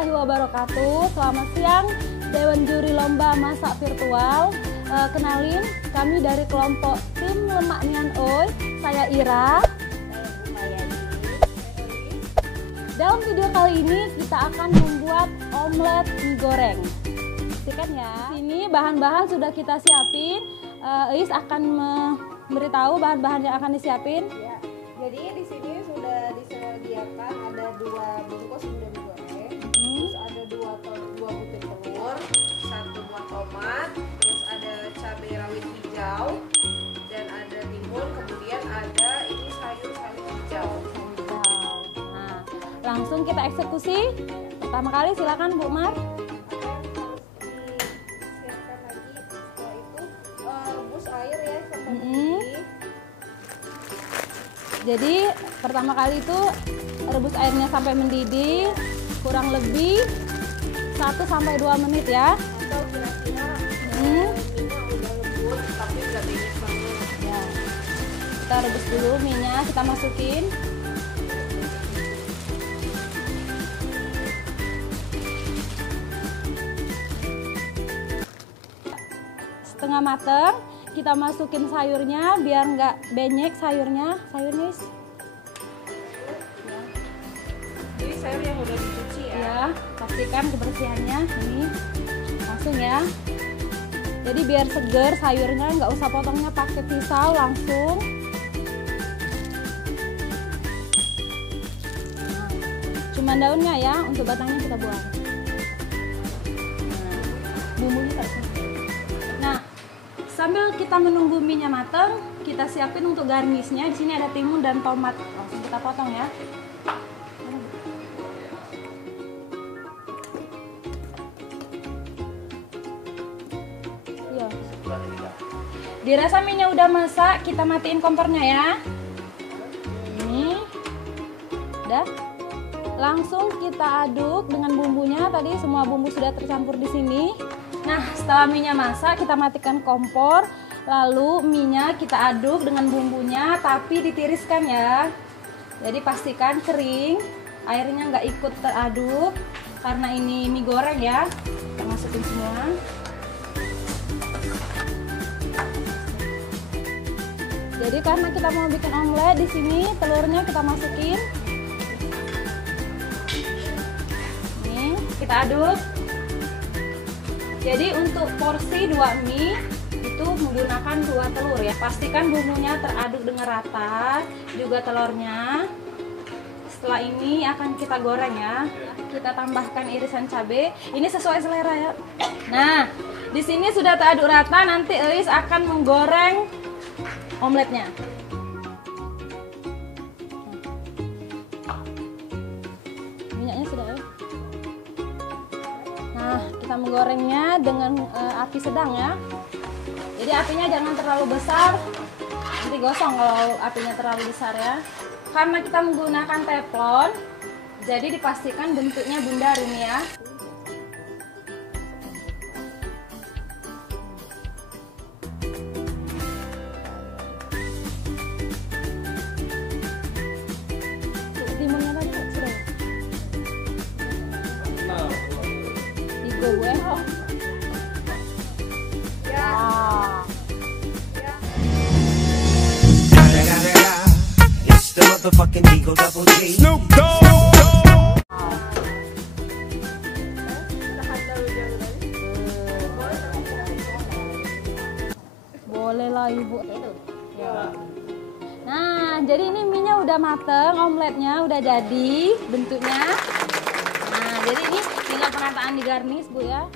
warahmatullahi wabarakatuh. Selamat siang Dewan Juri Lomba Masak Virtual. Kenalin, kami dari kelompok tim Lemak Nian Oi. Saya Ira. Dalam video kali ini kita akan membuat omelet mie goreng. Pastikan ya. Ini bahan-bahan sudah kita siapin. Is akan memberitahu bahan-bahan yang akan disiapin. Ya, jadi di sini sudah disediakan ada 2 bungkus mie goreng, terus ada 2 butir telur, 1 buah tomat, terus ada cabai rawit hijau, dan ada timun, kemudian ada ini sayur-sayur hijau. Nah, langsung kita eksekusi. Pertama kali silakan Bu Mar. Jadi pertama kali itu rebus airnya sampai mendidih, kurang lebih 1-2 menit ya. Atau kira-kira minyak udah lembut tapi nggak banyak banget. Ya. Kita rebus dulu minyak, kita masukin. Setengah mateng. Kita masukin sayurnya biar nggak benyek sayurnya. Jadi sayur yang udah dicuci ya. Ya, pastikan kebersihannya. Ini langsung ya. Jadi biar seger sayurnya, nggak usah potongnya pakai pisau, langsung. Nah, cuman daunnya ya, untuk batangnya kita buang. Nah, bumbunya tak usah. Nah, sambil kita menunggu mie-nya mateng, kita siapin untuk garnisnya. Di sini ada timun dan tomat. Langsung kita potong ya. Iya. Dirasa mie-nya udah masak, kita matiin kompornya ya. Ini. Udah. Langsung kita aduk dengan bumbunya. Tadi semua bumbu sudah tercampur di sini. Nah, setelah mie-nya masak, kita matikan kompor. Lalu mie-nya kita aduk dengan bumbunya, tapi ditiriskan ya. Jadi pastikan kering, airnya nggak ikut teraduk. Karena ini mie goreng ya, kita masukin semua. Jadi karena kita mau bikin omelet, di sini telurnya kita masukin. Nih, kita aduk. Jadi untuk porsi 2 mie itu menggunakan 2 telur ya. Pastikan bumbunya teraduk dengan rata, juga telurnya. Setelah ini akan kita goreng ya. Kita tambahkan irisan cabai. Ini sesuai selera ya. Nah, di sini sudah teraduk rata. Nanti Elis akan menggoreng omeletnya. Minyaknya sudah ya. Nah, kita menggorengnya dengan api sedang ya. Jadi apinya jangan terlalu besar, nanti gosong kalau apinya terlalu besar ya. Karena kita menggunakan teflon, jadi dipastikan bentuknya bundar ini ya. Timunnya tadi sudah. Igo gue. It's the motherfucking Eagle Double G. Snoop Dogg. Boleh lah ibu. Ya. Nah, jadi ini mie-nya udah mateng, omeletnya udah jadi bentuknya. Nah, jadi ini tinggal penataan di garnis bu ya.